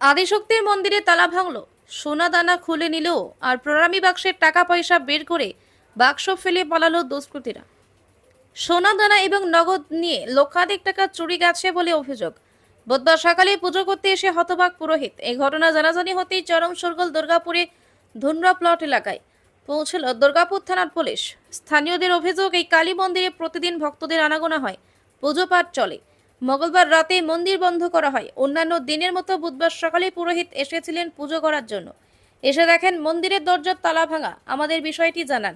আদিশক্তির মন্দিরে তালা ভাঙলো, সোনা দানা খুলে নিল আর প্রণামী বাক্সের টাকা পয়সা বের করে বাক্স ফেলে পালালো দুষ্কৃতীরা। সোনা দানা এবং নগদ নিয়ে লক্ষাধিক টাকা চুরি গেছে বলে অভিযোগ। বুধবার সকালে পুজো করতে এসে হতবাক পুরোহিত। এই ঘটনা জানাজানি হতেই চরম শোরগোল দুর্গাপুরে ধুনরা প্লট এলাকায় পৌঁছল দুর্গাপুর থানার পুলিশ। স্থানীয়দের অভিযোগ, এই কালী মন্দিরে প্রতিদিন ভক্তদের আনাগোনা হয়, পুজো পাঠ চলে। মঙ্গলবার রাতে মন্দির বন্ধ করা হয়। অন্যান্য দিনের মতো বুধবার সকালে পুরোহিত এসেছিলেন পুজো করার জন্য। এসে দেখেন মন্দিরের দরজার তালা ভাঙা। আমাদের বিষয়টি জানান।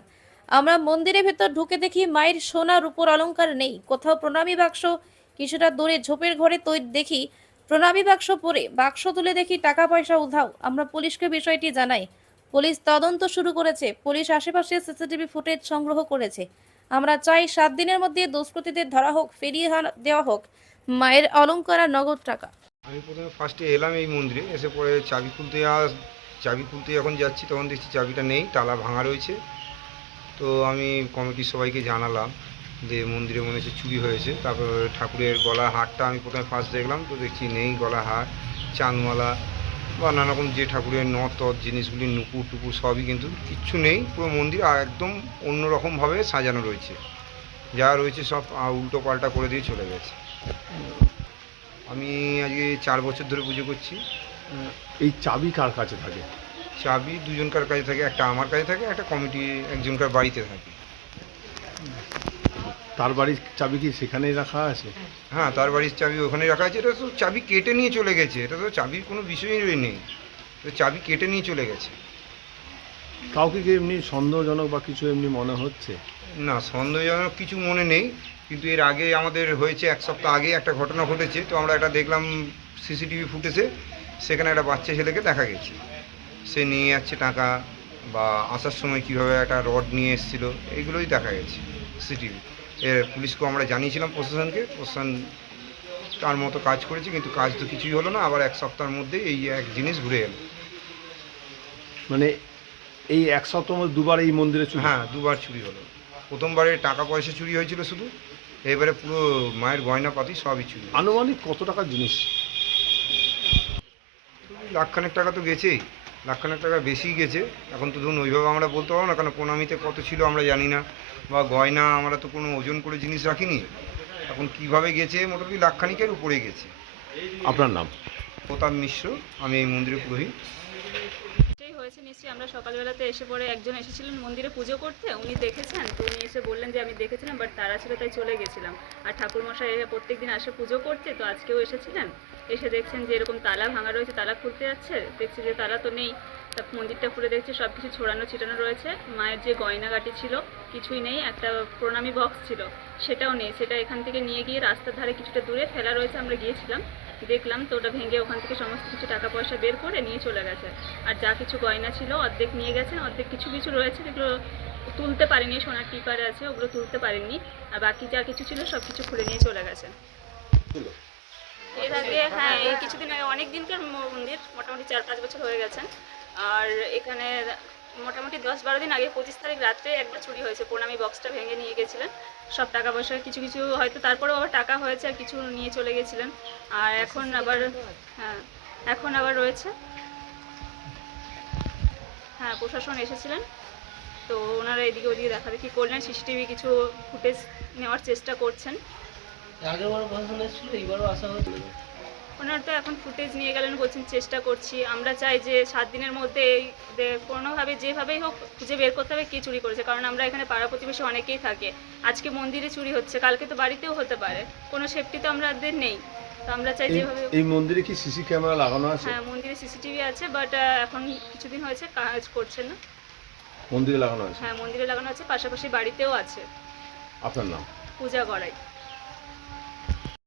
আমরা মন্দিরের ভেতর ঢুকে দেখি মায়ের সোনা রূপোর অলংকার নেই, কোথাও প্রণামী বাক্স। কিছুটা দূরে ঝোপের ঘরে দেখি প্রণামী বাক্স পরে, বাক্স তুলে দেখি টাকা পয়সা উধাও। আমরা পুলিশকে বিষয়টি জানাই। পুলিশ তদন্ত শুরু করেছে। পুলিশ আশেপাশে সিসিটিভি ফুটেজ সংগ্রহ করেছে। আমরা চাই 7 দিনের মধ্যে দুষ্কৃতীদের ধরা হোক, ফিরিয়ে দেওয়া হোক মায়ের অলংকার আর নগদ টাকা। আমি প্রথমে ফার্স্টে এলাম এই মন্দিরে, এসে পরে চাবি খুলতে যখন যাচ্ছি তখন দেখছি চাবিটা নেই, তালা ভাঙা রয়েছে। তো আমি কমিটির সবাইকে জানালাম যে মন্দিরে মনে হচ্ছে চুরি হয়েছে। তারপর ঠাকুরের গলা হারটা আমি প্রথমে ফার্স্ট দেখলাম, তো দেখছি নেই গলা হার, চাঁদমালা বা নানা রকম যে ঠাকুরের নথ জিনিসগুলি, নুপুর টুপুর সবই কিন্তু কিচ্ছু নেই। পুরো মন্দির একদম অন্যরকমভাবে সাজানো রয়েছে, যা রয়েছে সব উল্টো পাল্টা করে দিয়ে চলে গেছে। আমি আজকে 4 বছর ধরে পুজো করছি। এই চাবি কার কাছে থাকে? চাবি দুজনকার কাছে থাকে, একটা আমার কাছে থাকে, একটা কমিটি একজনকার বাড়িতে থাকে। তার বাড়ির চাবি কি সেখানেই রাখা আছে? হ্যাঁ, তার বাড়ির চাবি ওখানে রাখা আছে। এটা তো চাবি কেটে নিয়ে চলে গেছে, এটা তো চাবির কোনো বিষয়ই নেই, তো চাবি কেটে নিয়ে চলে গেছে। কাউকে কি এমনি সন্দেহজনক বা কিছু এমনি মনে হচ্ছে? না, সন্দেহজনক কিছু মনে নেই, কিন্তু এর আগে আমাদের হয়েছে 1 সপ্তাহ আগে একটা ঘটনা ঘটেছে। তো আমরা এটা দেখলাম সিসিটিভি ফুটেজে, সেখানে একটা বাচ্চা ছেলেকে দেখা গেছে, সে নিয়ে যাচ্ছে টাকা, বা আসার সময় কীভাবে একটা রড নিয়ে এসেছিলো, এইগুলোই দেখা গেছে সিসিটিভি। এর পুলিশকেও আমরা জানিয়েছিলাম, প্রশাসনকে। প্রশাসন তার মতো কাজ করেছে, কিন্তু কাজ তো কিছুই হলো না। আবার 1 সপ্তাহের মধ্যেই এই এক জিনিস ঘুরে এলো। মানে এই 1 সপ্তাহের মধ্যে দুবার এই মন্দিরে চুরি? হ্যাঁ, দুবার চুরি হলো। প্রথমবারে টাকা পয়সা চুরি হয়েছিল শুধু, এবারে পুরো মায়ের গয়নাপাতি সবই চুরি। আনুমানিক কত টাকার জিনিস? লাখখানেক টাকা তো গেছেই, লাখখানেক টাকা বেশিই গেছে। এখন তো ধরুন ওইভাবে আমরা বলতে পারবো না, কারণ প্রণামীতে কত ছিল আমরা জানি না, বা গয়না আমরা তো কোনো ওজন করে জিনিস রাখিনি। এখন কিভাবে গেছে, মোটামুটি লাখখানিকের উপরে গেছে। আপনার নাম? প্রতাপ মিশ্র, আমি এই মন্দিরের পুরোহিত। এটাই হয়েছে নিশ্চয়ই। আমরা সকালবেলাতে এসে পরে একজন এসেছিলেন মন্দিরে পুজো করতে, উনি দেখেছেন। তো উনি এসে বললেন যে আমি দেখেছিলাম, বাট তারা ছিল তাই চলে গেছিলাম। আর ঠাকুরমশাই প্রত্যেক দিন আসে পুজো করতে, তো আজকেও এসেছিলেন। এসে দেখছেন যে এরকম তালা ভাঙা রয়েছে, তালা খুলতে যাচ্ছে, দেখছি যে তালা তো নেই। তা মন্দিরটা খুলে দেখছে সব কিছু ছড়ানো ছিটানো রয়েছে। মায়ের যে গয়নাগাটি ছিল কিছুই নেই, একটা প্রণামী বক্স ছিল সেটাও নেই। সেটা এখান থেকে নিয়ে গিয়ে রাস্তার ধারে কিছুটা দূরে ফেলা রয়েছে, আমরা গিয়েছিলাম দেখলাম। তো ওটা ভেঙে ওখান থেকে সমস্ত কিছু টাকা পয়সা বের করে নিয়ে চলে গেছে। আর যা কিছু গয়না ছিল অর্ধেক নিয়ে গেছেন, অর্ধেক কিছু কিছু রয়েছে যেগুলো তুলতে পারেনি, সোনার টিপারে আছে ওগুলো তুলতে পারেননি। আর বাকি যা কিছু ছিল সব কিছু খুলে নিয়ে চলে গেছে। এর আগে হ্যাঁ, এই কিছুদিন আগে, অনেক দিনকার মন্দির, মোটামুটি 4-5 বছর হয়ে গেছেন। আর এখানে মোটামুটি 10-12 দিন আগে 25 তারিখ রাত্রে একবার চুরি হয়েছে। প্রণামী বক্সটা ভেঙে নিয়ে গেছিলেন সব টাকা পয়সা, কিছু কিছু হয়তো তারপরেও আবার টাকা হয়েছে, আর কিছু নিয়ে চলে গেছিলেন। আর এখন আবার হ্যাঁ, এখন আবার রয়েছে। হ্যাঁ, প্রশাসন এসেছিলেন, তো ওনারা এদিকে ওদিকে দেখাদেখি করলেন, সিসিটিভি কিছু ফুটেজ নেওয়ার চেষ্টা করছেন। আগেরবারও প্রশাসন এসেছিল, এইবারও আসা হয়েছিল। ওনারা তো এখন ফুটেজ নিয়ে গেলেন, বলছেন চেষ্টা করছি। আমরা চাই যে 7 দিনের মধ্যে কোনোভাবে যেভাবেই হোক খুঁজে বের করতে হবে কে চুরি করেছে, কারণ আমরা এখানে পাড়া প্রতিবেশী অনেকেই থাকে। আজকে মন্দিরে চুরি হচ্ছে, কালকে তো বাড়িতেও হতে পারে, কোনো সেফটি তো আমাদের নেই। তো আমরা চাই যেভাবে। এই মন্দিরে কি সিসি ক্যামেরা লাগানো আছে? হ্যাঁ, মন্দিরে সিসিটিভি আছে, বাট এখন কিছুদিন হয়েছে কাজ করছে না। মন্দিরে লাগানো আছে? হ্যাঁ, মন্দিরে লাগানো আছে, পাশাপাশি বাড়িতেও আছে। আপনার নাম? পূজা গড়াই।